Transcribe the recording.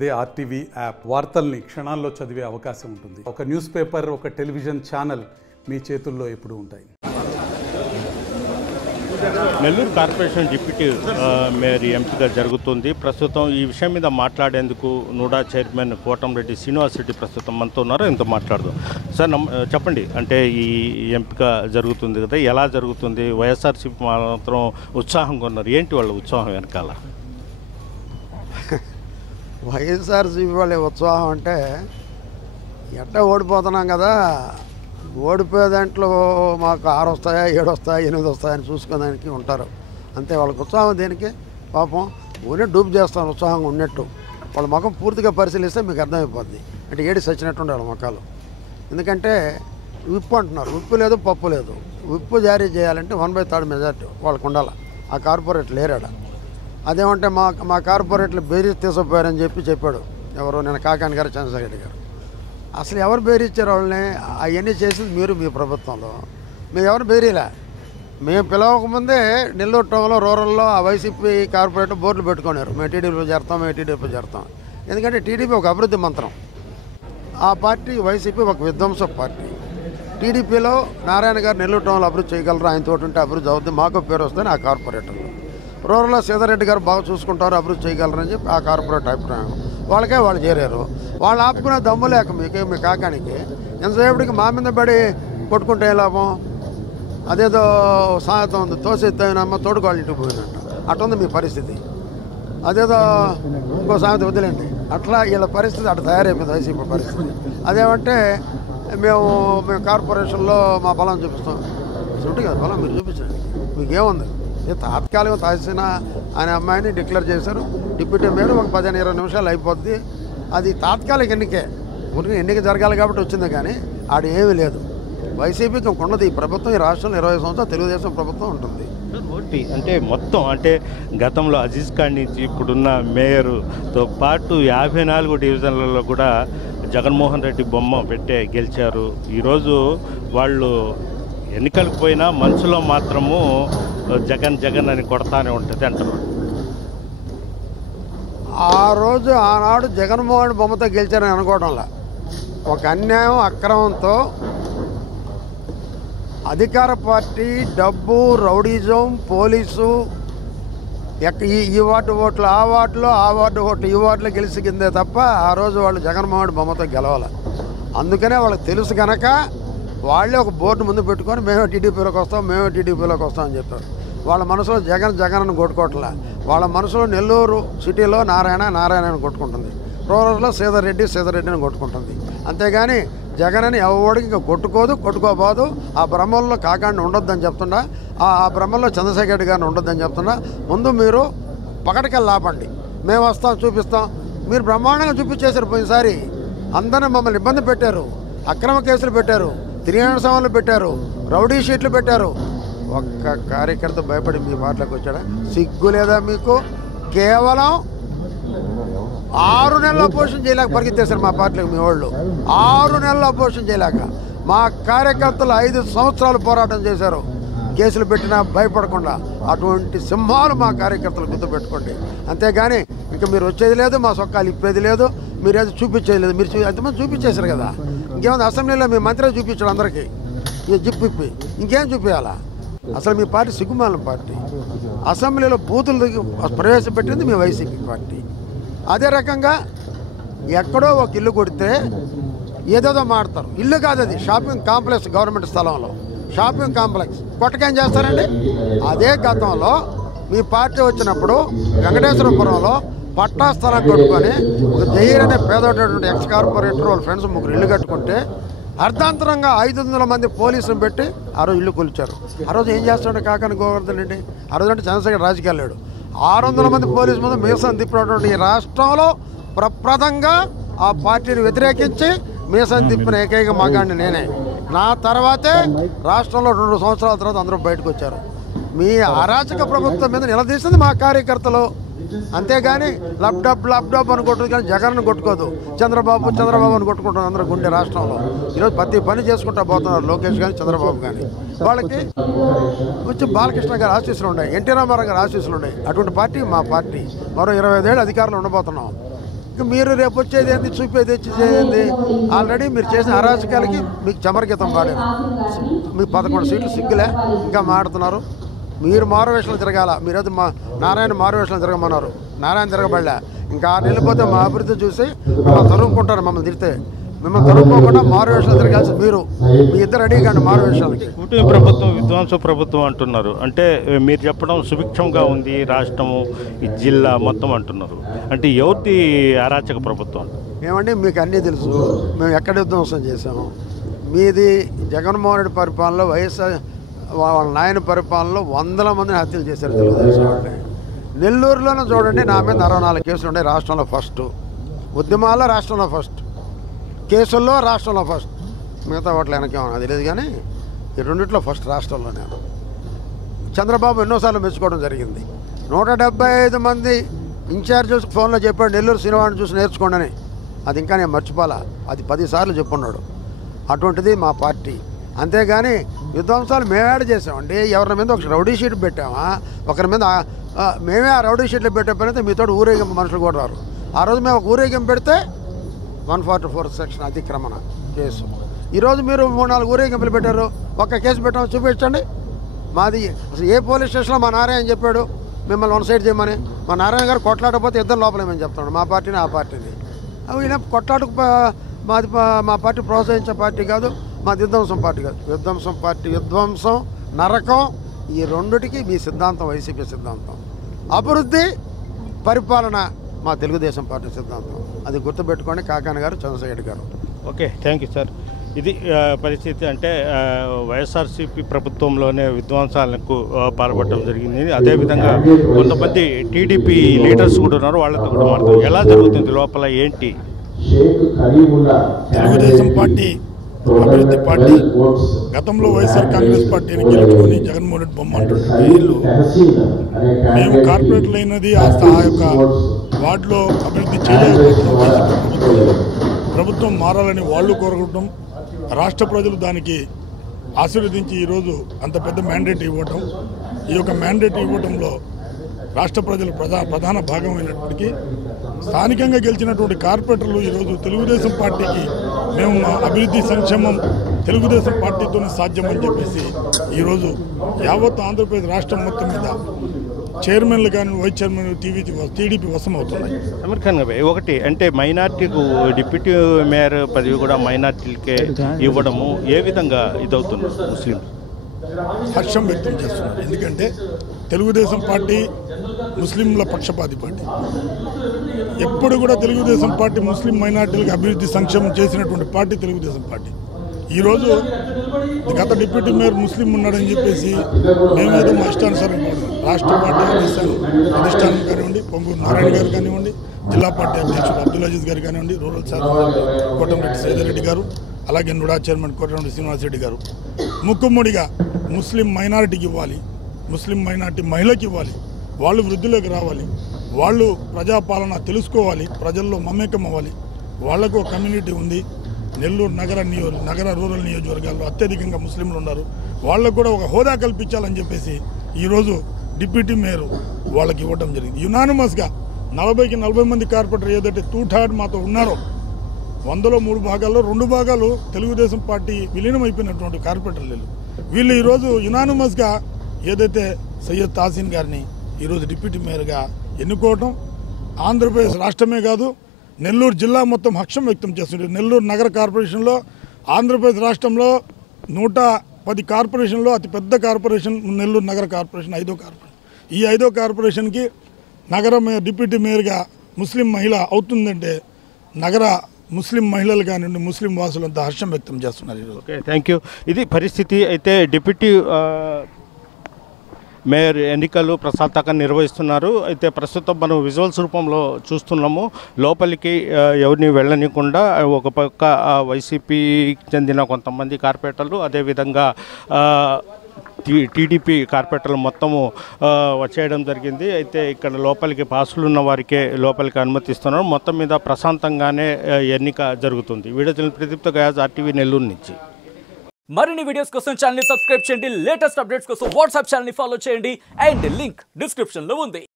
అదే RTV app వార్తల్ని క్షణాల్లో చదివే అవకాశం ఉంటుంది. ఒక న్యూస్ పేపర్, ఒక టెలివిజన్ ఛానల్ మీ చేతుల్లో ఎప్పుడూ ఉంటాయి. నెల్లూరు కార్పొరేషన్ డిప్యూటీ మేయర్ ఎంపిక జరుగుతుంది. ప్రస్తుతం ఈ విషయం మీద మాట్లాడేందుకు నూడా చైర్మన్ కోటంరెడ్డి శ్రీనివాసరెడ్డి ప్రస్తుతం మనతో ఉన్నారు. ఎంతో మాట్లాడదాం. సార్ చెప్పండి, అంటే ఈ ఎంపిక జరుగుతుంది కదా, ఎలా జరుగుతుంది? వైఎస్ఆర్సీపీ మాత్రం ఉత్సాహంగా ఉన్నారు. ఏంటి వాళ్ళ ఉత్సాహం వెనకాల? వైఎస్ఆర్సీపీ వాళ్ళ ఉత్సాహం అంటే ఎట్ట ఓడిపోతున్నాం కదా, ఓడిపోయే దాంట్లో మాకు 6 వస్తాయా 7 వస్తాయా 8 వస్తాయని చూసుకోవడానికి ఉంటారు. అంతే. వాళ్ళకి ఉత్సాహం దేనికి? పాపం ఊనే డూప్ చేస్తాను ఉత్సాహంగా ఉన్నట్టు. వాళ్ళ ముఖం పూర్తిగా పరిశీలిస్తే మీకు అర్థమైపోద్ది. అంటే ఏడి సచ్చినట్టు ఉండే వాళ్ళ ముఖాలు. ఎందుకంటే విప్పు అంటున్నారు, విప్పు లేదు పప్పు లేదు. విప్పు జారీ చేయాలంటే 1/3 మెజార్టీ వాళ్ళకు ఉండాలి. ఆ కార్పొరేట్ లేరాడ. అదేమంటే మా కార్పొరేట్లు బేరీజ్ తీసుకుపోయారని చెప్పాడు ఎవరు, నేను కాకాని గారు, చంద్రశేఖర్ రెడ్డి గారు. అసలు ఎవరు బేరీచ్చారు వాళ్ళని? అవన్నీ చేసింది మీరు, మీ ప్రభుత్వంలో. మేము ఎవరు బేరీలే. మేము పిలవకముందే నెల్లూరు టౌన్లో రూరల్లో ఆ వైసీపీ కార్పొరేటర్ బోర్డులు పెట్టుకున్నారు, మేము టీడీపీలో చేరుతాం. ఎందుకంటే టీడీపీ ఒక అభివృద్ధి మంత్రం, ఆ పార్టీ వైసీపీ ఒక విధ్వంస పార్టీ. టీడీపీలో నారాయణ గారు నెల్లూరు టౌన్లో అభివృద్ధి చేయగలరు, ఆయనతో ఉంటే అభివృద్ధి అవుతుంది, మాకు పేరు వస్తుంది ఆ కార్పొరేటర్లు. రూరల్లో సీతారెడ్డి గారు బాగా చూసుకుంటారు, అభివృద్ధి చేయగలరని చెప్పి ఆ కార్పొరేట్ అభిప్రాయం. వాళ్ళకే వాళ్ళు చేరారు. వాళ్ళు ఆపుకునే దమ్ము లేక మీ కాకానికి ఎంతసేపటికి మా మీద పడి కొట్టుకుంటే లాభం? అదేదో సాయంత్రం ఉంది, తోసెత్తానమ్మ తోడుకోళ్ళ ఇంటికి పోయినట్టు అట్టుంది మీ పరిస్థితి. అదేదో ఇంకో సాయంత్రం వదిలేండి. అట్లా వీళ్ళ పరిస్థితి అట్లా తయారైపోయింది వైసీపీ పరిస్థితి. అదేమంటే మేము కార్పొరేషన్లో మా బలం చూపిస్తాం. సుంటి కదా బలం, మీరు చూపించండి. మీకేముంది? తాత్కాలికం తహసీనా అనే అమ్మాయిని డిక్లేర్ చేశారు డిప్యూటీ మేయర్. ఒక 15-20 నిమిషాలు అయిపోద్ది. అది తాత్కాలిక ఎన్నికే, ఎన్నిక జరగాలి కాబట్టి వచ్చింది, కానీ ఆడ ఏమీ లేదు. వైసీపీకి ఉన్నది ఈ ప్రభుత్వం, ఈ రాష్ట్రంలో 20 సంవత్సరాలు తెలుగుదేశం ప్రభుత్వం ఉంటుంది. అంటే మొత్తం అంటే గతంలో అజీజ్ ఖాన్ నుంచి ఇప్పుడున్న మేయర్తో పాటు 54 డివిజన్లలో కూడా జగన్మోహన్ రెడ్డి బొమ్మ పెట్టే గెలిచారు. ఈరోజు వాళ్ళు ఎన్నికలకు పోయినా మనసులో మాత్రము జగన్ అని కొడతానే ఉంటుంది అంటారు. ఆనాడు జగన్మోహన్ బొమ్మతో గెలిచారని అనుకోవడంలా, ఒక అన్యాయం అక్రమంతో అధికార పార్టీ డబ్బు, రౌడీజం, పోలీసు ఈ వార్డు ఓట్లు ఆ వార్డులో, ఆ వార్డు ఓట్లు ఈ వార్డులో గెలిచిందే తప్ప ఆ రోజు వాళ్ళు జగన్మోహన్ బొమ్మతో గెలవాలి. అందుకనే వాళ్ళకి తెలుసు కనుక వాళ్ళే ఒక బోర్డు ముందు పెట్టుకొని మేమే టీడీపీలోకి వస్తాం అని చెప్పారు. వాళ్ళ మనసులో జగన్ అని కొట్టుకోవట్లే. వాళ్ళ మనసులో నెల్లూరు సిటీలో నారాయణ అని కొట్టుకుంటుంది, రూరల్లో సీతారెడ్డిని కొట్టుకుంటుంది. అంతేగాని జగన్ అని ఎవడికి ఇంకా కొట్టుకోబోదు. ఆ బ్రహ్మంలో కాకాడిని ఉండొద్దని చెప్తున్నా, ఆ బ్రహ్మంలో చంద్రశేఖర్ రెడ్డి గారిని ఉండొద్దని చెప్తున్నా. ముందు మీరు పకటికెళ్ళి ఆపండి, మేము వస్తాం చూపిస్తాం. మీరు బ్రహ్మాండంగా చూపించేశారు. పోయినసారి అందరినీ మమ్మల్ని ఇబ్బంది పెట్టారు, అక్రమ కేసులు పెట్టారు, తిరిగిన సవాళ్ళు పెట్టారు, రౌడీ షీట్లు పెట్టారు. ఒక్క కార్యకర్త భయపడి మీ పార్టీలోకి వచ్చాడా? సిగ్గు లేదా మీకు? కేవలం 6 నెలల అపోజిషన్ చేయలేక పరిగెత్తేశారు మా పార్టీలకు మీ వాళ్ళు. 6 నెలల అపోజిషన్ చేయలేక మా కార్యకర్తలు 5 సంవత్సరాలు పోరాటం చేశారు, కేసులు పెట్టినా భయపడకుండా. అటువంటి సింహాలు మా కార్యకర్తలు గుర్తుపెట్టుకోండి. అంతేగాని ఇంకా మీరు వచ్చేది లేదు, మా సొక్కాలు ఇప్పేది లేదు, మీరు ఏదో చూపించేది లేదు. మీరు ఎంతమంది చూపించేశారు కదా, ఇంకేముంది? అసెంబ్లీలో మీ మంత్రి చూపించాడు అందరికీ జిప్పిప్పి, ఇంకేం చూపించాలా? అసలు మీ పార్టీ సిగ్గుమాలిన పార్టీ. అసెంబ్లీలో బూతులు ప్రవేశపెట్టింది మీ వైసీపీ పార్టీ. అదే రకంగా ఎక్కడో ఒక ఇల్లు కొడితే ఏదేదో మాడతారు. ఇల్లు కాదు అది, షాపింగ్ కాంప్లెక్స్, గవర్నమెంట్ స్థలంలో షాపింగ్ కాంప్లెక్స్ కొట్టకేం చేస్తారండి? అదే గతంలో మీ పార్టీ వచ్చినప్పుడు వెంకటేశ్వరపురంలో పట్టా స్థలం కట్టుకొని ఒక జహీర్ అనే పేదోటటువంటి ఎక్స్ కార్పొరేటర్ వాళ్ళ ఫ్రెండ్స్ 3 ఇల్లు కట్టుకుంటే అర్ధాంతరంగా 500 మంది పోలీసులు పెట్టి ఆ రోజు ఇల్లు కూల్చారు. ఆ రోజు ఏం చేస్తుంటే కాకాని గోవర్ధన్ రెడ్డి, ఆ రోజు అంటే చంద్రశేఖర్ రాజకీయాలు లేడు. 600 మంది పోలీసు ముందు మీసం తిప్పినటువంటి ఈ రాష్ట్రంలో ప్రప్రదంగా ఆ పార్టీని వ్యతిరేకించి మీసం తిప్పిన ఏకైక మగాడిని నేనే. నా తర్వాతే రాష్ట్రంలో 2 సంవత్సరాల తర్వాత అందరూ బయటకు వచ్చారు. మీ అరాచక ప్రభుత్వం మీద నిలదీసింది మా కార్యకర్తలు. అంతేగాని లబ్డబ్ అని కొట్టుకుంది, కానీ జగన్ కొట్టుకోదు. చంద్రబాబు అని కొట్టుకుంటుంది అందరూ గుండె రాష్ట్రంలో. ఈరోజు ప్రతి పని చేసుకుంటా పోతున్నారు లోకేష్ కానీ చంద్రబాబు కానీ. వాళ్ళకి వచ్చి బాలకృష్ణ గారి ఆశీస్సులు ఉన్నాయి, ఎన్టీ రామారావు గారి ఆశీస్సులు ఉన్నాయి. అటువంటి పార్టీ మా పార్టీ. మరో 25 ఏళ్ళు అధికారంలో ఉండబోతున్నాం. ఇంకా మీరు రేపు వచ్చేది ఏంది, చూపేది వచ్చేది ఆల్రెడీ మీరు చేసిన అరాచకాలకి మీకు చమరగీతం పాడారు. మీకు 11 సీట్లు సిగ్గులే ఇంకా మాడుతున్నారు. మీరు మారువేషాలు తిరగాల. మీరైతే నారాయణ మారువేషాలు తిరగమన్నారు, నారాయణ తిరగబడలే. ఇంకా 6 నెలలు పోతే మా అభివృద్ధి చూసి మమ్మల్ని తరుముకుంటారు. మమ్మల్ని తిడితే మిమ్మల్ని తరుముకోకుండా మారువేషాలు తిరగాల్సి మీరు. మీ ఇద్దరు అడిగాండి మారువేషాలకి. కూటమి ప్రభుత్వం విధ్వంస ప్రభుత్వం అంటున్నారు. అంటే మీరు చెప్పడం సుభిక్షంగా ఉంది రాష్ట్రము, ఈ జిల్లా మొత్తం అంటున్నారు. అంటే ఎవరిది అరాచక ప్రభుత్వం? ఏమండి మీకు అన్నీ తెలుసు. మేము ఎక్కడ విధ్వంసం చేసాము. మీది జగన్మోహన్ రెడ్డి పరిపాలనలో, వైఎస్ఆర్ వాళ్ళ నాయన పరిపాలనలో 100 మందిని హత్యలు చేశారు తెలుగుదేశం వాళ్ళని. నెల్లూరులోనే చూడండి, నా మీద 64 కేసులు ఉన్నాయి. రాష్ట్రంలో ఫస్ట్. ఉద్యమాల్లో రాష్ట్రంలో ఫస్ట్, కేసుల్లో రాష్ట్రంలో ఫస్ట్. మిగతా వాటిలో వెనకేమన్నా తెలియదు కానీ ఈ రెండిట్లో ఫస్ట్ రాష్ట్రంలో నేను. చంద్రబాబు ఎన్నోసార్లు మెచ్చుకోవడం జరిగింది. 175 మంది ఇన్ఛార్జెస్ ఫోన్లో చెప్పాడు నెల్లూరు సినిమాని చూసి నేర్చుకోండి అని. అది ఇంకా నేను మర్చిపోలా. అది 10 సార్లు చెప్పున్నాడు. అటువంటిది మా పార్టీ. అంతేగాని విధ్వంసాలు మేము యాడ్ చేసామండి. ఎవరి మీద ఒక రౌడీ షీట్ పెట్టామా, ఒకరి మీద మేమే ఆ రౌడీ షీట్లు పెట్టే పని అయితే మీతో ఊరేగింపు మనుషులు కూడా రారు. ఆ రోజు మేము ఒక ఊరేగింపు పెడితే 144 సెక్షన్ అతిక్రమణ కేసు. ఈరోజు మీరు 3-4 ఊరేగింపులు పెట్టారు, ఒక్క కేసు పెట్టామని చూపించండి. మాది అసలు ఏ పోలీస్ స్టేషన్లో మా నారాయణ చెప్పాడు మిమ్మల్ని 1 సైడ్ చేయమని? మా నారాయణ గారు కొట్లాడకపోతే ఇద్దరు లోపలేమని చెప్తున్నాడు. మా పార్టీని ఆ పార్టీని. అవి ఈయన కొట్లాటకు మాది మా పార్టీ ప్రోత్సహించే పార్టీ కాదు, మాది విధ్వంసం పార్టీ కాదు. విధ్వంసం పార్టీ, విధ్వంసం, నరకం, ఈ రెండిటికి మీ సిద్ధాంతం వైసీపీ సిద్ధాంతం. అభివృద్ధి, పరిపాలన మా తెలుగుదేశం పార్టీ సిద్ధాంతం. అది గుర్తుపెట్టుకోండి కాకాని గారు, చంద్రశేఖర్ గారు. Okay, thank you sir. ఇది పరిస్థితి. అంటే వైఎస్ఆర్సీపీ ప్రభుత్వంలోనే విధ్వంసాలకు పాల్పడడం జరిగింది. అదేవిధంగా కొంతమంది టీడీపీ లీడర్స్ కూడా ఉన్నారు, వాళ్ళతో కూడా మాట్లాడుతారు. ఎలా జరుగుతుంది లోపల ఏంటి? తెలుగుదేశం పార్టీ అభివృద్ధి పార్టీ గతంలో వైఎస్ఆర్ కాంగ్రెస్ పార్టీని గెలుచుకొని జగన్మోహన్ రెడ్డి బొమ్మ అంటున్నారు. వీళ్ళు మేము కార్పొరేట్లు అయినది ఆ యొక్క వార్డులో అభివృద్ధి చేయలేకపోతున్నాం. ప్రభుత్వం మారాలని వాళ్ళు కోరుకుంటాం. రాష్ట్ర ప్రజలు దానికి ఆశీర్వదించి ఈరోజు అంత పెద్ద మ్యాండేట్ ఇవ్వటం, ఈ యొక్క మ్యాండేట్ ఇవ్వటంలో రాష్ట్ర ప్రజలు ప్రధాన భాగమైనప్పటికీ స్థానికంగా గెలిచినటువంటి కార్పొరేటర్లు ఈరోజు తెలుగుదేశం పార్టీకి మేము మా అభివృద్ధి సంక్షేమం తెలుగుదేశం పార్టీతోనే సాధ్యమని చెప్పేసి ఈరోజు యావత్ ఆంధ్రప్రదేశ్ రాష్ట్రం మొత్తం మీద చైర్మన్లు కానీ వైస్ చైర్మన్ టీడీపీ వశం అవుతున్నాయి. అమీర్ ఖాన్ గారు, ఒకటి అంటే మైనార్టీకు డిప్యూటీ మేయర్ పదవి కూడా మైనార్టీలకే ఇవ్వడము ఏ విధంగా ఇదవుతుంది? ముస్లిం హర్షం వ్యక్తం చేస్తున్నారు. ఎందుకంటే తెలుగుదేశం పార్టీ ముస్లింల పక్షపాతి పార్టీ. ఎప్పుడు కూడా తెలుగుదేశం పార్టీ ముస్లిం మైనార్టీలకు అభివృద్ధి సంక్షేమం చేసినటువంటి పార్టీ తెలుగుదేశం పార్టీ. ఈరోజు గత డిప్యూటీ మేయర్ ముస్లిం ఉన్నాడని చెప్పేసి మేమేదో మా ఇష్టానుసారం రాష్ట్ర పార్టీ అధిష్టానం కానివ్వండి, పొంగూరు నారాయణ గారు కానివ్వండి, జిల్లా పార్టీ అధ్యక్షుడు అబ్దుల్ అజీజ్ గారు కానివ్వండి, రూరల్ శాసనసభ్యులు కోటంరెడ్డి శ్రీధర్ గారు, అలాగే నుడా చైర్మన్ కోటంరెడ్డి శ్రీనివాసరెడ్డి గారు ముక్కుమ్మడిగా ముస్లిం మైనారిటీకి ఇవ్వాలి, ముస్లిం మైనారిటీ మహిళకి ఇవ్వాలి, వాళ్ళు వృద్ధిలోకి రావాలి, వాళ్ళు ప్రజాపాలన తెలుసుకోవాలి, ప్రజల్లో మమేకం అవ్వాలి. వాళ్లకు ఒక కమ్యూనిటీ ఉంది. నెల్లూరు నగర రూరల్ నియోజకవర్గాల్లో అత్యధికంగా ముస్లింలు ఉన్నారు. వాళ్ళకు కూడా ఒక హోదా కల్పించాలని చెప్పేసి ఈరోజు డిప్యూటీ మేయర్ వాళ్ళకి ఇవ్వడం జరిగింది. యునానిమస్గా 40కి 40 మంది కార్పొరేటర్ ఏదైతే 2/3 మాతో ఉన్నారో 100లో 3 భాగాల్లో 2 భాగాలు తెలుగుదేశం పార్టీ విలీనమైపోయినటువంటి కార్పొరేటర్లు వీళ్ళు ఈరోజు యునానిమస్గా ఏదైతే సయ్యద్ తాసీన్ గారిని ఈరోజు డిప్యూటీ మేయర్గా ఎన్నుకోవటం ఆంధ్రప్రదేశ్ రాష్ట్రమే కాదు నెల్లూరు జిల్లా మొత్తం హర్షం వ్యక్తం చేస్తుంది. నెల్లూరు నగర కార్పొరేషన్లో ఆంధ్రప్రదేశ్ రాష్ట్రంలో 110 కార్పొరేషన్లో అతిపెద్ద కార్పొరేషన్ నెల్లూరు నగర కార్పొరేషన్, 5వ కార్పొరేషన్. ఈ 5వ కార్పొరేషన్కి నగర డిప్యూటీ మేయర్గా ముస్లిం మహిళ అవుతుందంటే నగర ముస్లిం మహిళలు కానివ్వండి, ముస్లిం వాసులంతా హర్షం వ్యక్తం చేస్తున్నారు ఈరోజు. Okay, thank you. ఇది పరిస్థితి. అయితే డిప్యూటీ మేయర్ ఎన్నికలు ప్రశాంతంగా నిర్వహిస్తున్నారు. అయితే ప్రస్తుతం మనం విజువల్స్ రూపంలో చూస్తున్నాము. లోపలికి ఎవరిని వెళ్ళనీయకుండా ఒక పక్క వైసీపీకి చెందిన కొంతమంది కార్పొరేటర్లు, అదేవిధంగా టీడీపీ కార్పొరేటర్లు మొత్తము వచ్చేయడం జరిగింది. అయితే ఇక్కడ లోపలికి పాసులు ఉన్న వారికే లోపలికి అనుమతిస్తున్నారు. మొత్తం మీద ప్రశాంతంగానే ఎన్నిక జరుగుతుంది. వీడియో ప్రదీప్తో గయాజ్, RTV నెల్లూరు నుంచి. మరిన్ని వీడియోస్ కోసం ఛానల్ ని సబ్స్క్రైబ్ చేయండి. లేటెస్ట్ అప్డేట్స్ కోసం వాట్సాప్ ఛానల్ ని ఫాలో చేయండి. అండ్ లింక్ డిస్క్రిప్షన్ లో ఉంది.